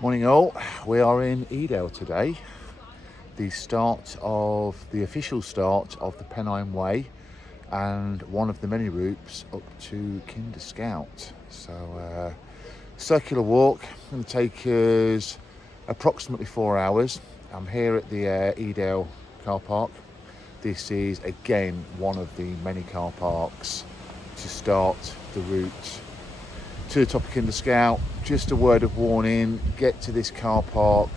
Morning all, we are in Edale today, the official start of the Pennine Way and one of the many routes up to Kinder Scout. So circular walk, going to take us approximately 4 hours. I'm here at the Edale car park. This is again one of the many car parks to start the route to the top of Kinder Scout. Just a word of warning, get to this car park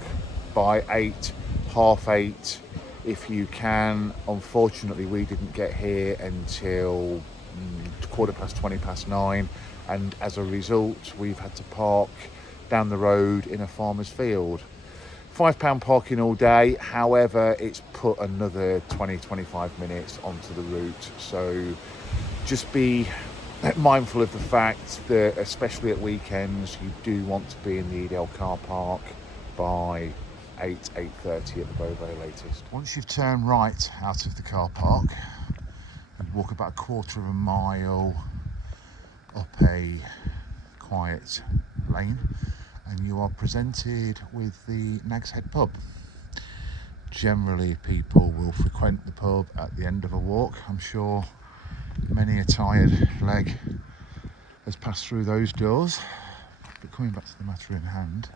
by 8, half 8 if you can. Unfortunately, we didn't get here until 9:15, and as a result we've had to park down the road in a farmer's field. £5 parking all day, however it's put another 20-25 minutes onto the route, so just be mindful of the fact that especially at weekends you do want to be in the Edale car park by 8:30 at the very latest. Once you've turned right out of the car park and walk about a quarter of a mile up a quiet lane, and you are presented with the Nag's Head pub. Generally people will frequent the pub at the end of a walk. I'm sure many a tired leg has passed through those doors. But coming back to the matter in hand,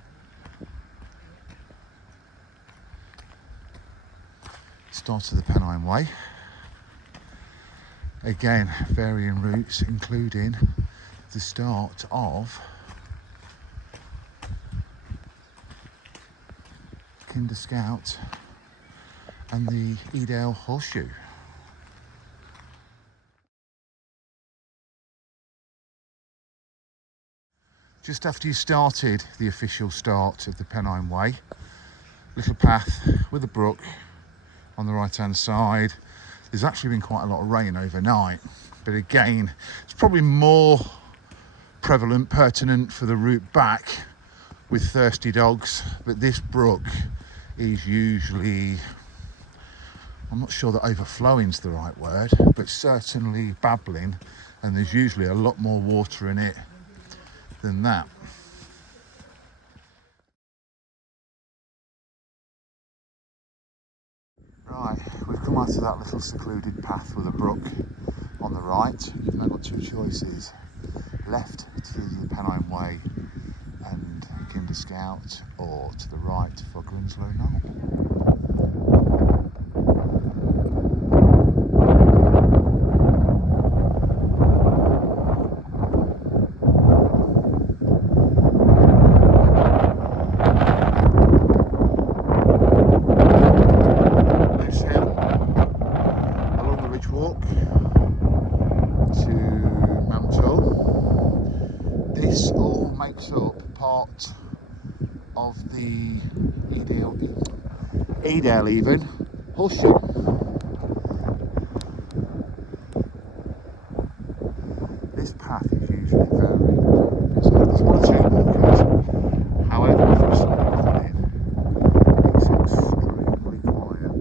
start of the Pennine Way. Again, varying routes, including the start of Kinder Scout and the Edale Horseshoe. Just after you started the official start of the Pennine Way, little path with a brook on the right hand side. There's actually been quite a lot of rain overnight, but again it's probably more pertinent for the route back with thirsty dogs. But this brook is usually, I'm not sure that overflowing is the right word, but certainly babbling, and there's usually a lot more water in it than that. Right, we've come out of that little secluded path with a brook on the right. You've now got two choices: left to the Pennine Way and Kinder Scout, or to the right for Grunslow Knoll. Loose hill along the ridge walk to Mount Tor. This all makes up part of the Edale even Horseshoe. This path is usually very, there's one or two walkers, however for a Sunday morning it's extremely quiet.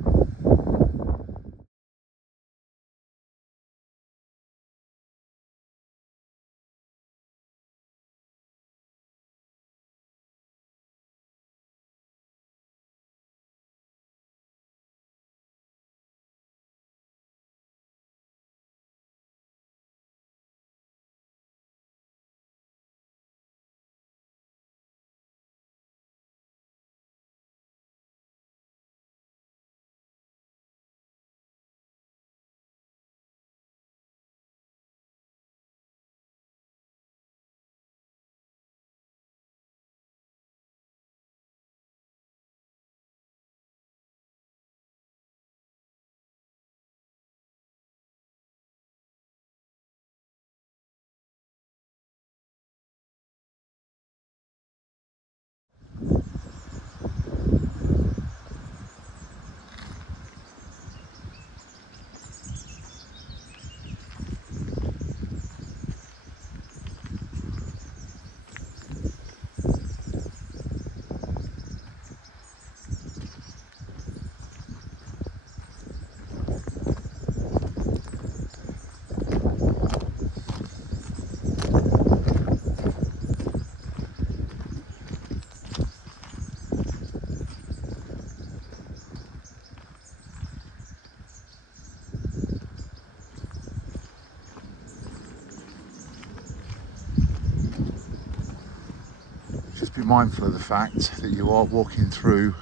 just be mindful of the fact that you are walking through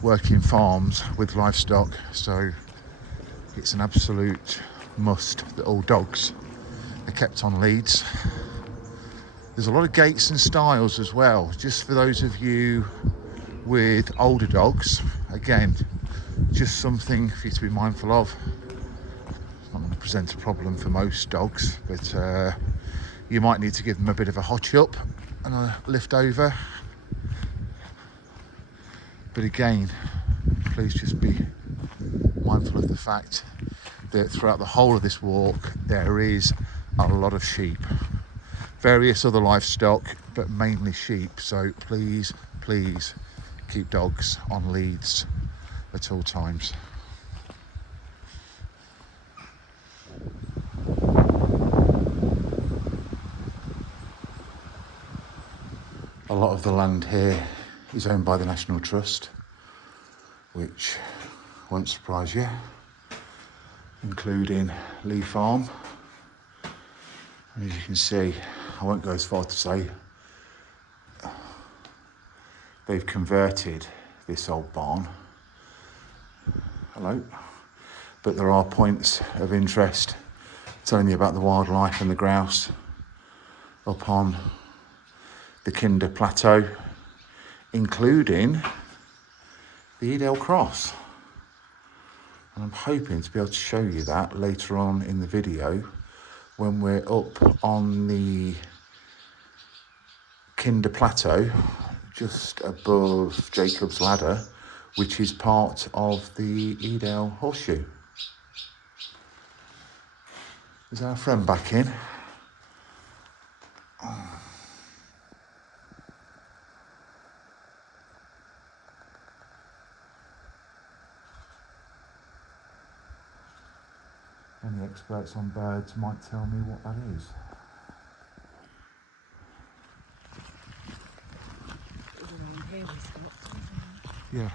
working farms with livestock, so it's an absolute must that all dogs are kept on leads. There's a lot of gaits and styles as well, just for those of you with older dogs. Again, just something for you to be mindful of. It's not going to present a problem for most dogs, but you might need to give them a bit of a hotch up and a lift over. But again, please just be mindful of the fact that throughout the whole of this walk there is a lot of sheep, various other livestock, but mainly sheep. So please keep dogs on leads at all times. A lot of the land here is owned by the National Trust, which won't surprise you, including Lee Farm. And as you can see, I won't go as far to say they've converted this old barn. Hello. But there are points of interest telling you about the wildlife and the grouse up on the Kinder Plateau, including the Edale Cross. And I'm hoping to be able to show you that later on in the video when we're up on the Kinder Plateau, just above Jacob's Ladder, which is part of the Edale Horseshoe. Is our friend back in? Any experts on birds might tell me what that is. Around here we stopped, wasn't it? Yeah.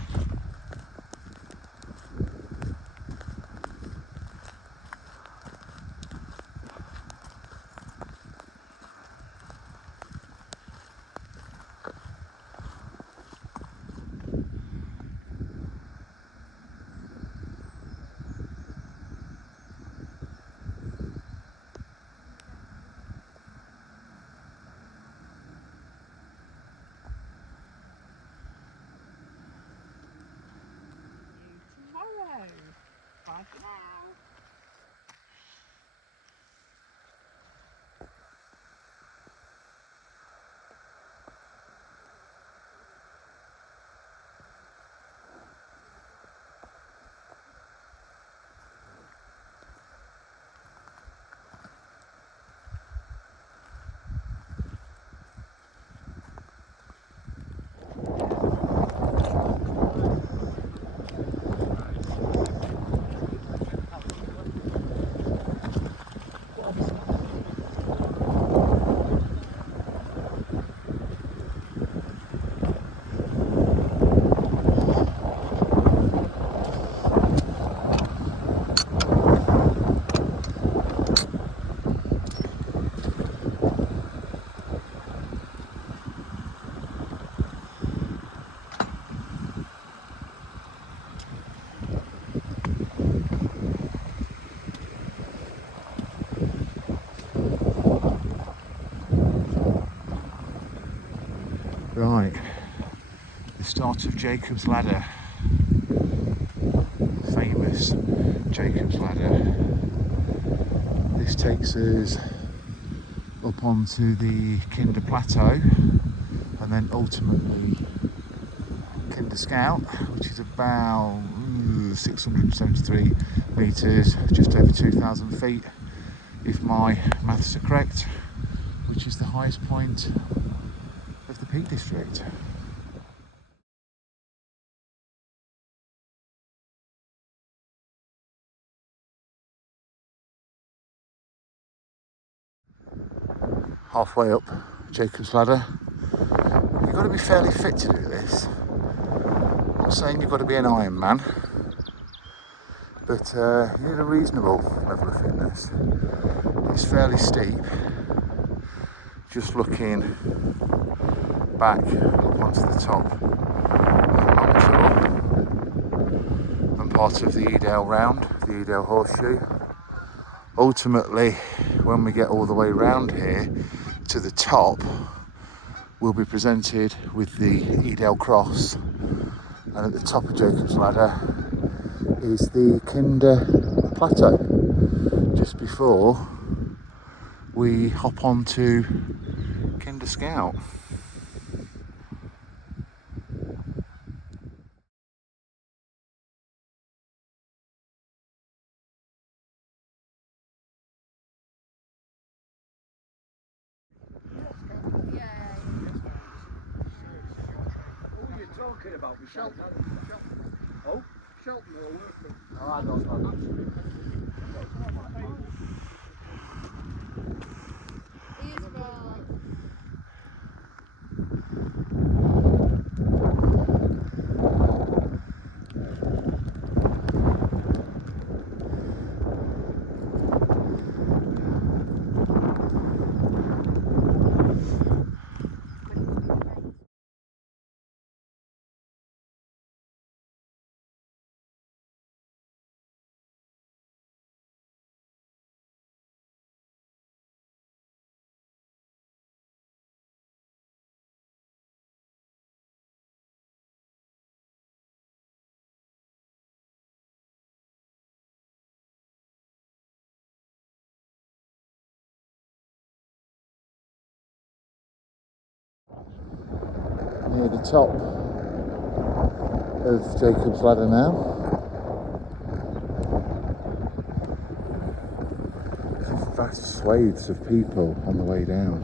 Tomorrow. Bye for now. Right, the start of Jacob's Ladder, famous Jacob's Ladder. This takes us up onto the Kinder Plateau and then ultimately Kinder Scout, which is about 673 metres, just over 2,000 feet if my maths are correct, which is the highest point of the Peak District. Halfway up Jacob's Ladder. You've got to be fairly fit to do this. I'm not saying you've got to be an Iron Man, but you need a reasonable level of fitness. It's fairly steep. Just looking back up onto the top of Long Tour and part of the Edale round, the Edale horseshoe. Ultimately, when we get all the way round here to the top, we'll be presented with the Edale cross, and at the top of Jacob's Ladder is the Kinder Plateau, just before we hop onto Kinder Scout. Talking about Shelton. Oh, Shelton or Workman. Oh, I don't know. Near the top of Jacob's Ladder now. Vast swathes of people on the way down.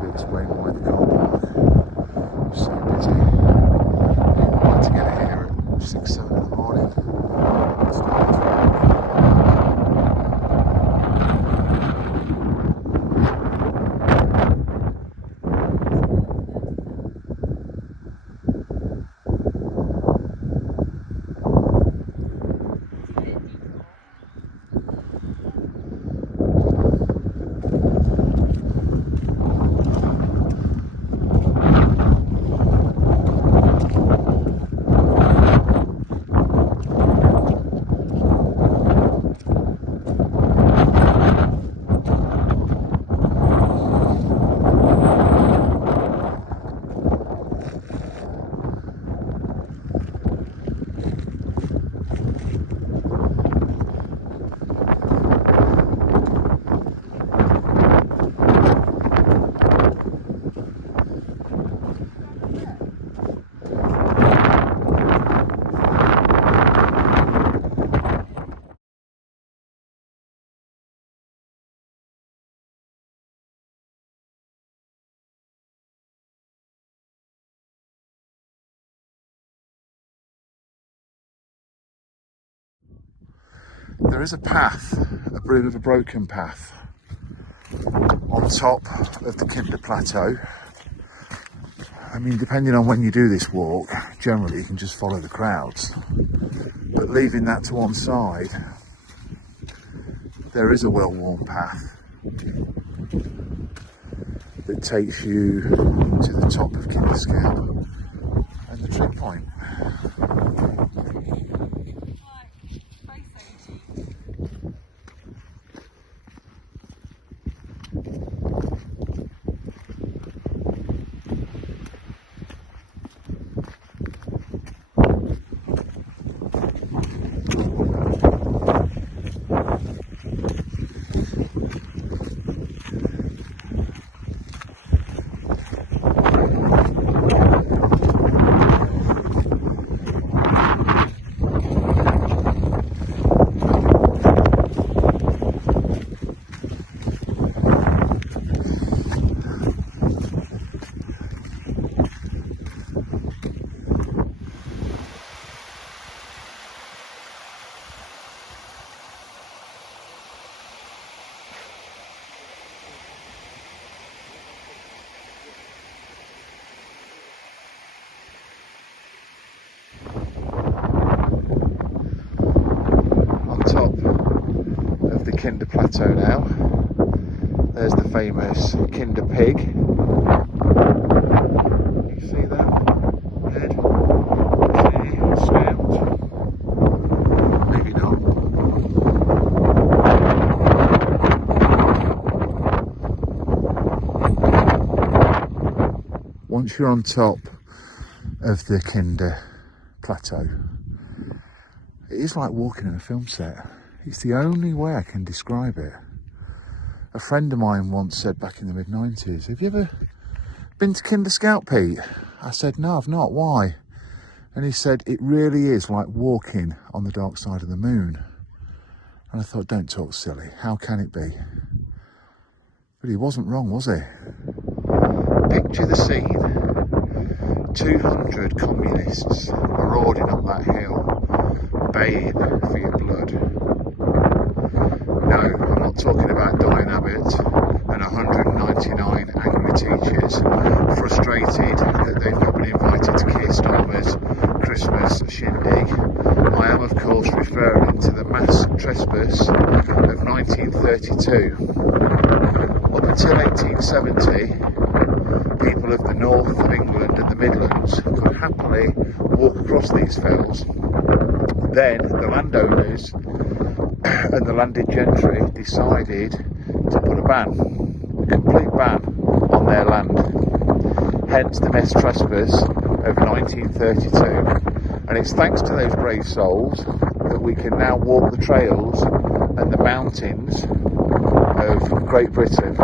Maybe explain why the car park was so busy. People had to get here at 6, 7 in the morning. To start this walk. There is a path, a bit of a broken path, on top of the Kinder Plateau. I mean, depending on when you do this walk, generally you can just follow the crowds. But leaving that to one side, there is a well-worn path that takes you to the top of Kinder Scout and the trip point. Kinder Plateau now. There's the famous Kinder Pig. once you're on top of the Kinder Plateau, it is like walking in a film set. It's the only way I can describe it. A friend of mine once said back in the mid-90s, have you ever been to Kinder Scout, Pete? I said, no, I've not. Why? And he said, it really is like walking on the dark side of the moon. And I thought, don't talk silly. How can it be? But he wasn't wrong, was he? Picture the scene. 200 communists marauding up that hill, baying for your blood. No, I'm not talking about Diane Abbott and 199 angry teachers frustrated that they've not been invited to Keir Starmer's Christmas shindig. I am, of course, referring to the mass trespass of 1932. Up until 1870, people of the north of England and the Midlands could happily walk across these fells. Then the landowners and the landed gentry decided to put a ban, a complete ban on their land. Hence the mass trespass of 1932. And it's thanks to those brave souls that we can now walk the trails and the mountains of Great Britain.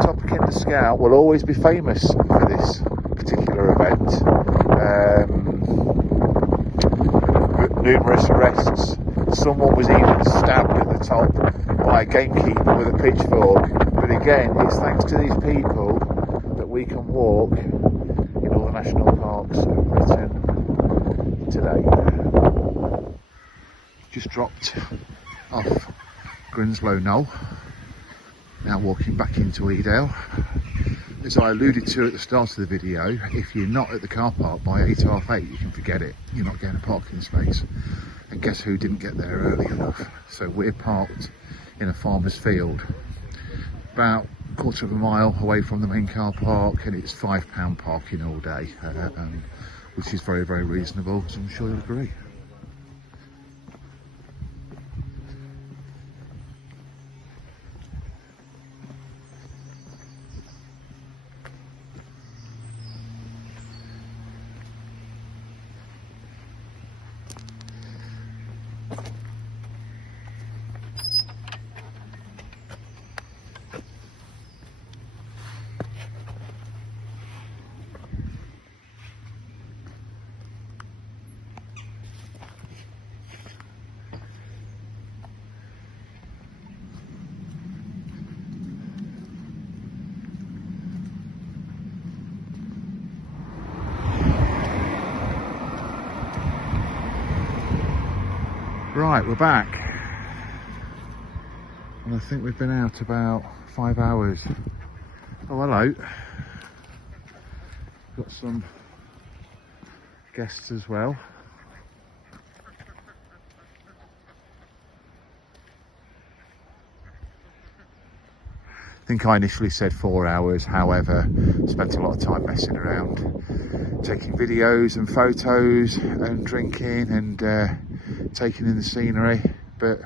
Top of Kinder Scout will always be famous for this particular event. Numerous arrests. Someone was even stabbed at the top by a gamekeeper with a pitchfork. But again, it's thanks to these people that we can walk in all the national parks of Britain today. Just dropped off Grinslow Knoll. Now walking back into Edale. As I alluded to at the start of the video, if you're not at the car park by 8, half 8, you can forget it. You're not getting a parking space. And guess who didn't get there early enough? So we're parked in a farmer's field, about a quarter of a mile away from the main car park, and it's £5 parking all day, which is very, very reasonable, so I'm sure you'll agree. Right, we're back, and I think we've been out about 5 hours. Oh, hello. Got some guests as well. I think I initially said 4 hours, however, spent a lot of time messing around, taking videos and photos and drinking and taking in the scenery, but